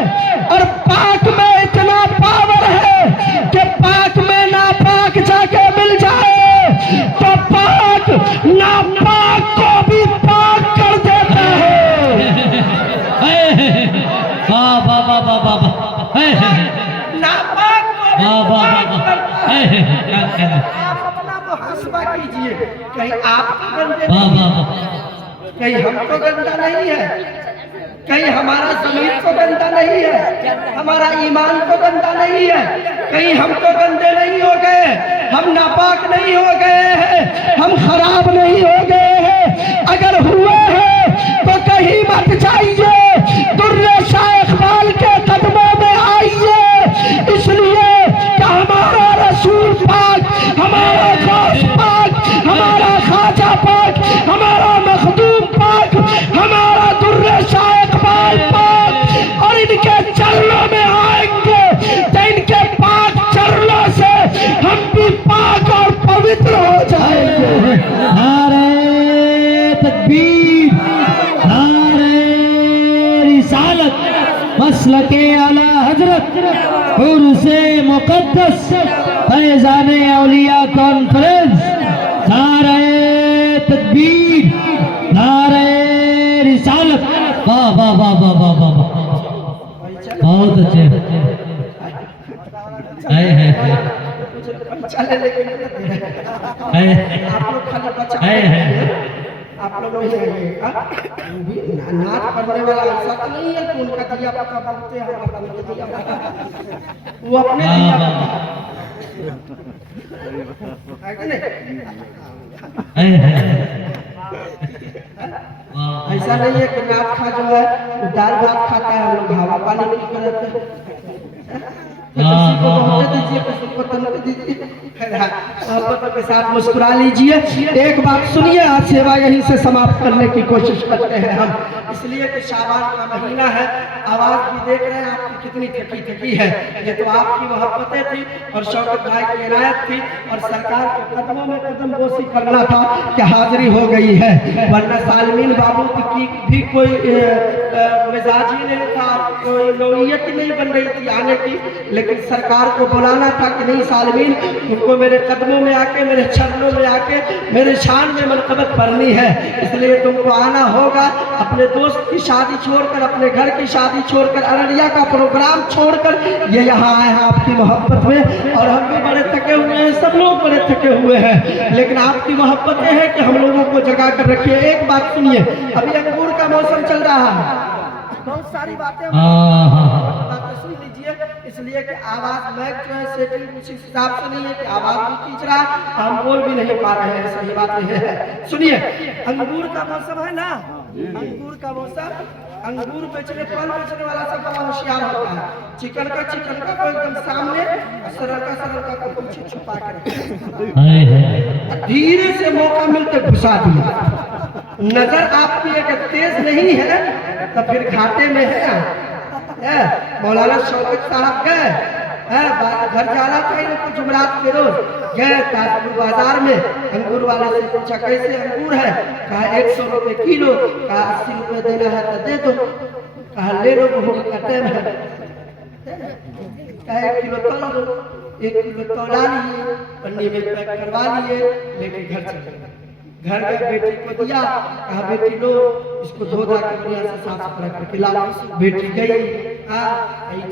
और पाक में इतना पावर है कि पाक में नापाक जाके मिल जाए तो पाक नापाक को भी पाक कर देता है। बाबा बाबा बाबा, नापाक को भी बाबा पाक बाबा, करता है। आप अपना मुहासबा कीजिए, कहीं आप तो गंदे वाह नहीं, वाह वाह। कहीं हम तो गंदा नहीं है, कहीं हमारा ज़मीर तो गंदा नहीं है, हमारा ईमान तो गंदा नहीं है, कहीं हम तो गंदे नहीं हो गए, हम नापाक नहीं हो गए हैं, हम खराब नहीं हो गए हैं। अगर हुए हैं तो कहीं मत जाइए, दुर्रे शाह इकबाल के कदमों में आइए, इसलिए कि हमारा रसूल पाक, हमारा गौस पाक, हमारा खाजा पाक, हमारा मखदूम पाक, हमारा दुर्रे शाह इकबाल पाक और इनके चरणों में आएंगे तो इनके पाक चरणों से हम भी पाक और पवित्र हो जाएंगे। नारे तकबीर, नारे रिसालत, मसलके आला हजरत, उर्से मुकद्दस, फैज़ाने औलिया कॉन्फ्रेंस। नारे तकबीर, नारे रिसालत। वाह वाह वाह वाह वाह वाह वाह, बहुत अच्छे। चले लेकिन आप लोग खाली बचा, आप लोग नाच पढ़ने वाला ऐसा तो नहीं है कि उनका दिया पता बोलते हैं हमारा दिया पता, वो अपने दिया पता है कि नहीं? ऐसा नहीं है कि नाच खा जो है वो दाल भात खाता है, हम लोग हवा पानी पी कर रहते हैं। किसी को बहुते दीजिए, किसी को तनख्वाह दीजिए, मोहब्बत के साथ मुस्कुरा लीजिए। एक बात सुनिए, आज सेवा यहीं से समाप्त करने की कोशिश करते हैं हम, इसलिए कि शाबान का महीना है। आवाज़ भी देख रहे हैं आपकी कितनी थकी थकी है, ये तो आपकी मोहब्बतें थी और शौकत भाई की इनायत थी और सरकार के कदमों में कदम बोसी करना था कि हाजिरी हो गई है, वरना सालमीन बाबू की भी कोई मिजाज ही नहीं था, कोई नौयत ही नहीं बन रही थी आने की, लेकिन सरकार को बुलाना था कि नहीं सालमीन, तुमको मेरे कदमों में आके, मेरे चरणों में आके मेरे शान में मनकबत पढ़नी है, इसलिए तुमको आना होगा। अपने दोस्त की शादी छोड़कर, अपने घर की शादी छोड़कर, अररिया का प्रोग्राम छोड़कर ये यहाँ आए हैं आपकी मोहब्बत में, और हम भी बड़े थके हुए हैं, सब लोग बड़े थके हुए हैं, लेकिन आपकी मोहब्बतें हैं कि हम लोगों को जगा कर रखिए। एक बात सुनिए, अभी अंगूर का मौसम चल रहा है, बहुत सारी बातें सुन लीजिए, इसलिए कि आवाज मैक जो है सेटिंग कुछ इस हिसाब से नहीं है कि आवाज भी खींच रहा है, हम बोल भी नहीं पा रहे हैं, सही बात यह है। सुनिए, अंगूर का मौसम है ना, अंगूर का मौसम, अंगूर बेचने, फल बेचने वाला सब बड़ा होशियार होता है, चिकन का को एकदम सामने, सरल का पीछे छुपा के रखा, धीरे से मौका मिलते घुसा दिया। नजर आपकी अगर तेज नहीं है तो फिर घाटे में है। मौलाना शौकत साहब गए, घर जा रहा था इनको जुमरात के रोज, गए ताजपुर बाजार में, अंगूर वाले से पूछा कैसे अंगूर है, कहा 100 रुपए किलो, कहा 80 रुपए देना है तो दे दो, कहा ले लो भोग का टाइम है, कहा 1 किलो तोल दो, 1 किलो तौला लिए, पन्नी में पैक करवा लिए, लेके घर चले गए। घर गए, बेटी को दिया, कहा बेटी लो इसको धो धा के बढ़िया से साफ सुथरा करके लाओ। बेटी गई,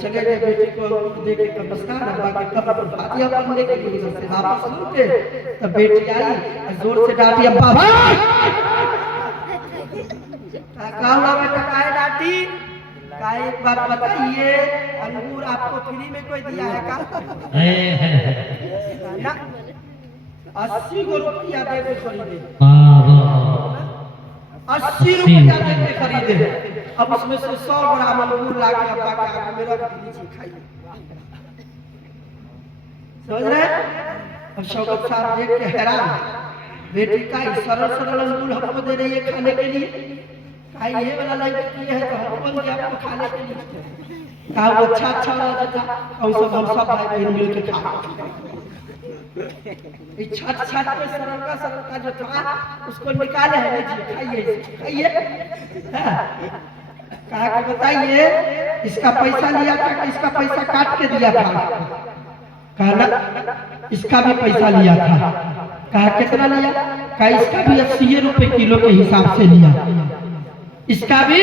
चले गए, बेटी को दे के कब्रिस्तान अब्बा के कब्र पर फातिहा पढ़ने के लिए उधर से वापस लौटे, तब बेटी आई और जोर से डांटी, अब्बा भाग, कहा हुआ बेटा काहे डांटी, कहा एक बात बताइए, अंगूर आपको फ्री में कोई दिया है का? 80 रुपया दे के खरीदे, 80 रुपया दे के खरीदे, अब उसमें से 100 ग्राम अंगूर ला के अब्बा के आगे में रख दीजिए, खाइए, समझ रहे? अब शौकत साहब देख के हैरान, बेटी का सरल अंगूर हमको दे रही है खाने के लिए, कहा ये वाला लड़की है तो हम कौन दिया आपको खाने के लिए, कहा वो अच्छा वाला था, और हम सब भाई बहन मिल के खा, छठ पे सरल का जो था उसको निकाले हैं, लीजिए खाइए, कहा कि बताइए इसका पैसा लिया था कि इसका पैसा काट के दिया था, कहा ना इसका भी पैसा लिया था, कहा कितना लिया, कहा इसका भी 80 रुपए किलो के हिसाब से लिया, इसका भी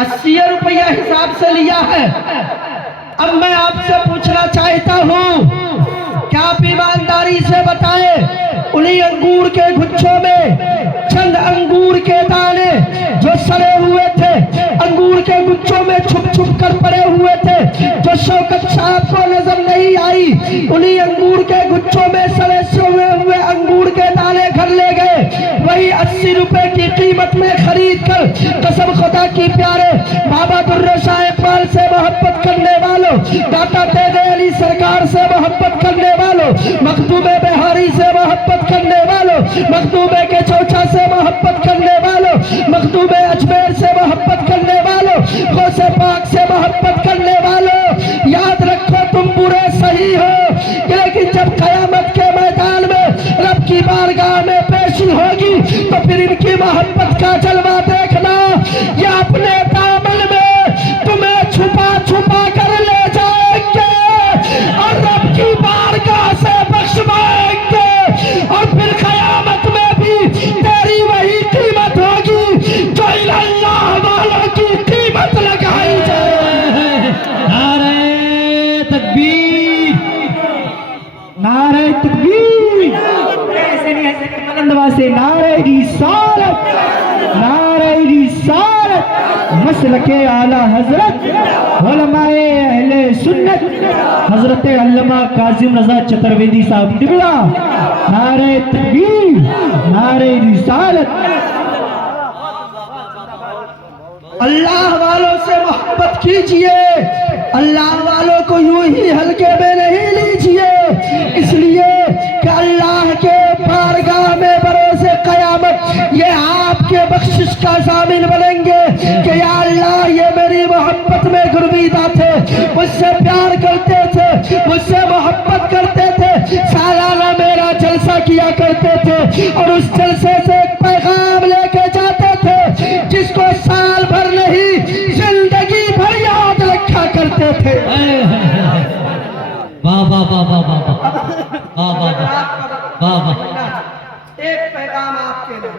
80 रुपया हिसाब से लिया है। अब मैं आपसे पूछना चाहता हूँ, क्या आप ईमानदारी से बताएं, उन्हीं अंगूर के गुच्छों में चंद अंगूर के दाने जो सड़े हुए थे, अंगूर के गुच्छों में छुप छुप कर पड़े हुए थे, जो शौकत साहब को नजर नहीं आई, उन्हीं अंगूर के गुच्छों में सड़े हुए अंगूर के दाने घर ले गए। वही 80 रुपए की कीमत में खरीद कर कसम खुदा की प्यारे बाबा दुर्रा शाह इकबाल से मोहब्बत करने वालों, दाता तेरे अली सरकार से मोहब्बत करने वालों, मखदूमे बिहारी से मोहब्बत करने वालों, मखदूमे के चौचा से मोहब्बत करने वालों, मखदूमे अजमेर से मोहब्बत करने वालों, गौसे पाक से मोहब्बत करने वालों, याद रखो तुम बुरे सही हो, लेकिन जब कयामत के मैदान में रब की बारगाह में पेशी होगी तो फिर इनकी मोहब्बत का जलवा देखना। ये अपने दामन में तुम्हें छुपा छुपा कर ले जाएंगे और रब की बारगाह से बख्शवाएंगे, और फिर कयामत में भी तेरी वही कीमत होगी जो अल्लाह वालों की कीमत लगाई जाए। नारे तकबीर, नारे तकबीर, ऐसे नहीं ऐसे बुलंदवासे नारे रिसालत, नारे रिसालत, मसलके आला हजरत उलमाए अहले सुन्नत हजरत अल्लामा कासिम रजा चतुर्वेदी साहब किबला, नारे तकबीर, नारे रिसालत। अल्लाह वालों से मोहब्बत कीजिए, अल्लाह वालों को यूं ही हल्के में नहीं लीजिए, इसलिए कि अल्लाह के बारगाह में बरोसे कयामत ये आपके बख्शिश का जामिन बनेंगे कि या अल्लाह ये मेरी मोहब्बत में गुरमीदा थे, मुझसे प्यार करते थे, मुझसे मोहब्बत करते थे, सालाना मेरा जलसा किया करते थे और उस जलसे से एक पैगाम लेके जाते थे जिसको साल भर नहीं जिंदगी भर याद रखा करते थे। वाह वाह वाह वाह वाह वाह वाह वाह वाह। एक पैगाम आपके लिए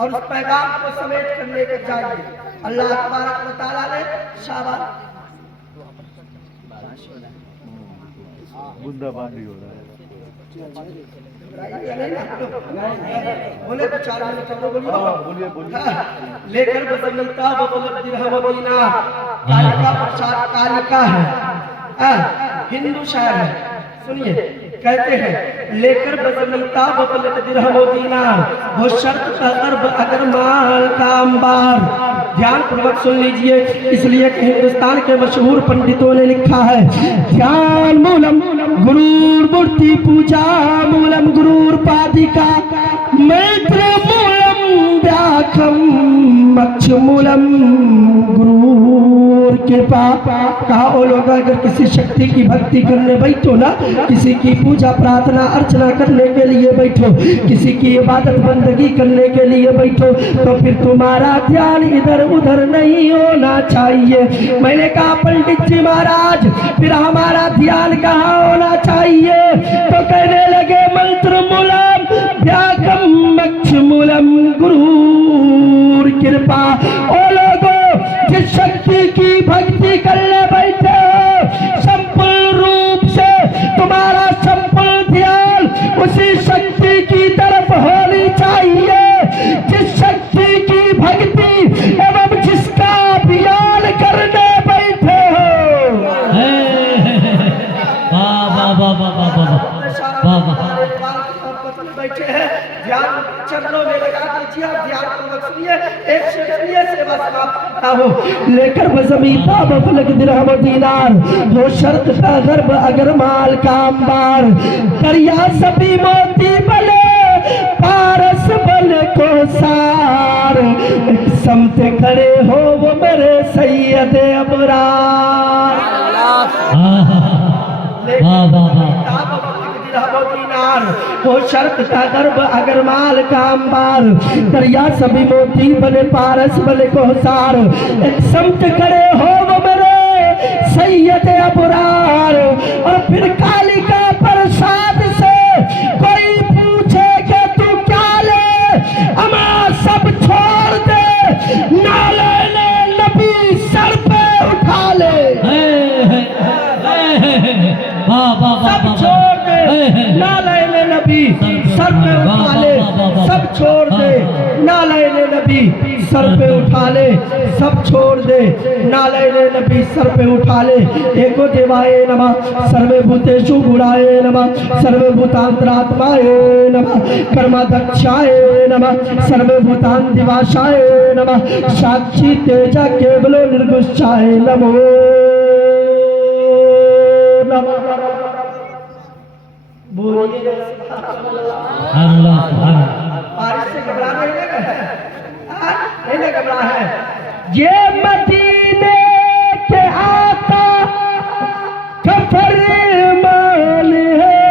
और उस पैगाम को समेट कर लेकर जाइए। अल्लाह तबारक व तआला ने शाबाश बूंदाबांदी हो रहा है। बोले तो 4 मिनट तो बोलिए। बोलिए बोलिए। लेकर बदलता बबलत दिरहम दीना, कालिका प्रसाद कालिका है, हिंदू शायर है। सुनिए, कहते हैं लेकर बदलता बबलत दिरहम दीना, हो शर्त का अर्ब अगर माल का अंबार। ध्यान पूर्वक सुन लीजिए, इसलिए कि हिंदुस्तान के मशहूर पंडितों ने लिखा है, ध्यान मूलम गुरूर मूर्ति पूजा मूलम गुरूर पादिका मैत्र मूलम व्याखम मक्ष मूलम गुरूर कृपा। कहा ओ लोग, अगर किसी शक्ति की भक्ति करने बैठो ना, किसी की पूजा प्रार्थना अर्चना करने के लिए बैठो, किसी की इबादत बंदगी करने के लिए बैठो, तो फिर तुम्हारा ध्यान इधर उधर नहीं होना चाहिए। मैंने कहा पंडित जी महाराज, फिर हमारा ध्यान कहाँ होना चाहिए? तो कहने लगे मंत्र मूलम व्याकम मक्ष मूलम गुरूर कृपा। ओ लोगों, जिस शक्ति की भक्ति करने बैठे हो, संपूर्ण रूप से तुम्हारा संपूर्ण ध्यान उसी शक्ति की तरफ होनी चाहिए जिस शक्ति की भक्ति एवं जिसका अभियान करने बैठे हो। वाह वाह वाह वाह वाह वाह वाह। बैठे हैं, ध्यान चरणों में लगा दीजिए, ध्यान पूर्वक सुनिए, एक से सुनिए, सेवा समाप्त करता हूँ। लेकर बज़मीता बफलक दिरहम दीनार, हो शर्त का गर्भ अगर माल का अंबार। दरिया सभी मोती बले पारस बल को सार, एक समत खड़े हो वो मेरे सैयद अबरार। वाह वाह वाह। वो शर्त का गर्भ अगर माल का अंबार। दरिया सभी मोती बने पारस बने को सार, एक समत खड़े हो वो मेरे सैयद अबरार। और फिर कालिका प्रसाद से कोई पूछे कि तू क्या ले, अमा सब छोड़ दे, नाले ने नबी सर पे उठा ले। वाह वाह वाह सब छोड़ दे, नालैन नबी सर पे उठा ले सब छोड़ दे, नालैन नबी सर पे उठा ले सब छोड़ दे, नालैन नबी सर पे उठा ले। एको देवाय नमः सर्वे भूतेषु गुणाय नमः सर्वे भूतांतरात्माय नमः कर्माध्यक्षाय नमः सर्वे भूतांतिवासाय नमः साक्षी तेज केवलो निर्गुष्ठाय नमो नमः। बोलिए अल्लाह सुभान बारिश से घबरा नहीं लगा है, नहीं ना घबरा है। ये मदीने के आका का फरमान है,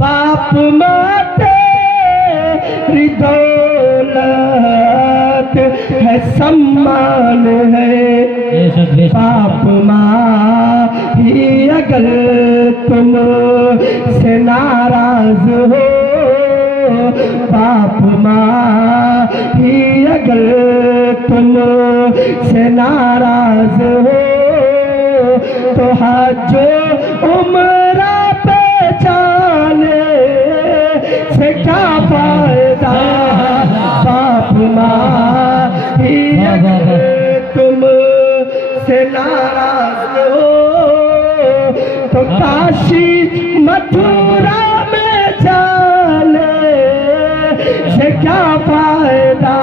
बाप माँ तेरी दौलत है सम्मान है, बाप माँ ही अगर तुम से नाराज हो, बाप माँ ही अगर तुम से नाराज हो, तो हाजो उम्रा पे जाने से क्या फायदा, बाप माँ ही अगर तुम से नाराज हो, तो काशी मथुरा में जाने से क्या फायदा,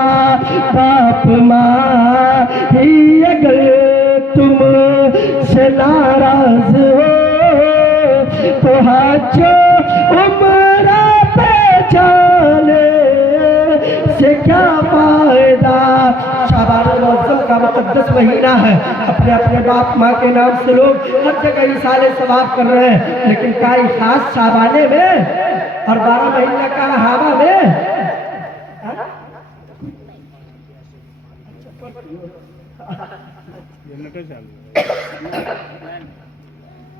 बाप माँ ही अगर तुम से नाराज हो, तो हाजो उम्रा पे जाने से क्या फायदा। शाबान मौसम का मुकद्दस महीना है, अपने अपने बाप माँ के नाम से लोग हर जगह इसाले सवाब कर रहे हैं, लेकिन काई खास शाबाने में और 12 महीना का हवा में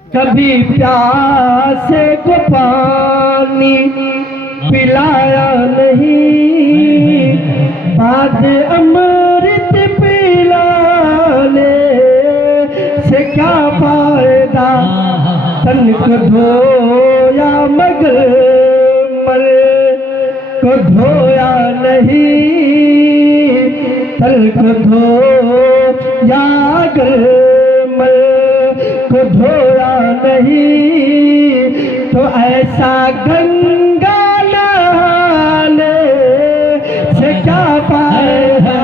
कभी प्यासे को पानी पिलाया नहीं, बाद अमृत पिलाने से क्या फायदा, तन को धोया मगर मल को धोया नहीं, तल को धोया अगर मल को धोया नहीं, तो ऐसा गंगा नहाने से क्या फायदा।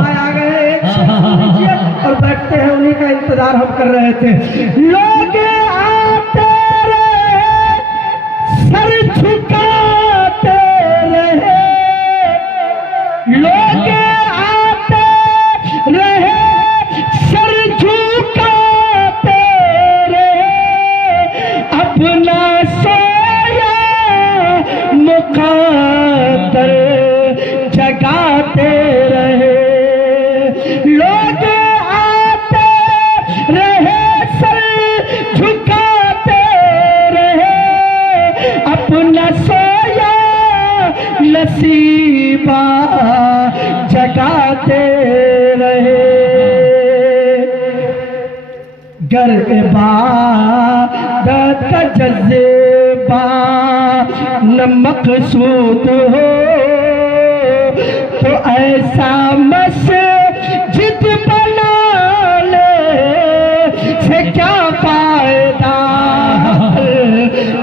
आ गए एक और बैठते हैं, उन्हीं का इंतजार हम कर रहे थे। लोग आते रहे सर झुकाते रहे, लोग आते रहे सर झुकाते रहे, अपना सोया मुक़द्दर जगाते रहे, लोग आते रहे सर झुकाते रहे, अपना सोया नसीबा जगाते रहे। गर इबादत का जज़्बा न मक़सूद हो, तो ऐसा मस्जिद बनाने से क्या फायदा,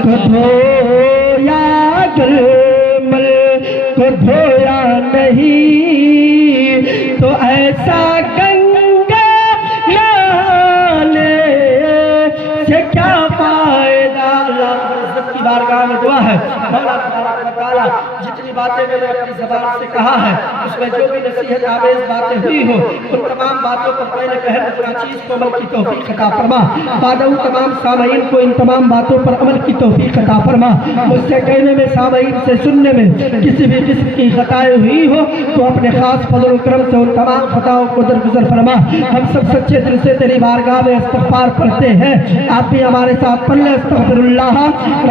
को धोया गलमल को धोया नहीं, तो ऐसा गंगा नहाने से क्या फायदा। अल्लाह की बारगाह में दुआ है, मौला तबारक व तआला जितनी बातें मैंने अपनी ज़बान से कहा है, उसमें जो भी नसीहत आमेज़ बातें हुई हो, उन तमाम बातों पर मैंने कहर चीज़ को अमल की तौफीक अता फरमा। बादऊ तमाम सामईन को इन तमाम बातों पर अमल की तौफीक अता फरमा। मुझसे कहने में, सामईन से सुनने में किसी भी किस्म की खताएं हुई हो तो अपने खास फज़ल व करम से उन तमाम खताओं को दरगुजर फरमा। हम सब सच्चे दिल से तेरी बारगाह में इस्तग़फ़ार पढ़ते हैं, आप भी हमारे साथ पढ़ लें। अस्तग़फ़िरुल्लाह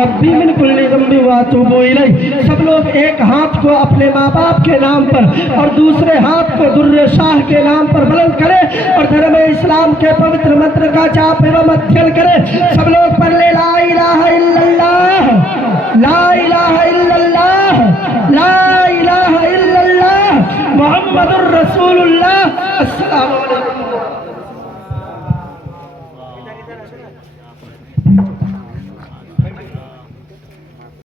रब्बी मिन कुल्ली ज़ंबि व अतूबु इलैह। सब लोग एक हाथ को अपने माँ बाप के नाम पर और दूसरे हाथ को दुर्रे शाह के नाम पर बुलंद करें और धर्म इस्लाम के पवित्र मंत्र का जाप एवं अध्ययन करें। सब लोग पढ़ ले ला इलाहा इल्लल्लाह, ला इलाहा इल्लल्लाह, ला इलाहा इल्लल्लाह मुहम्मदुर रसूलुल्लाह। अस्सलाम वालेकुम।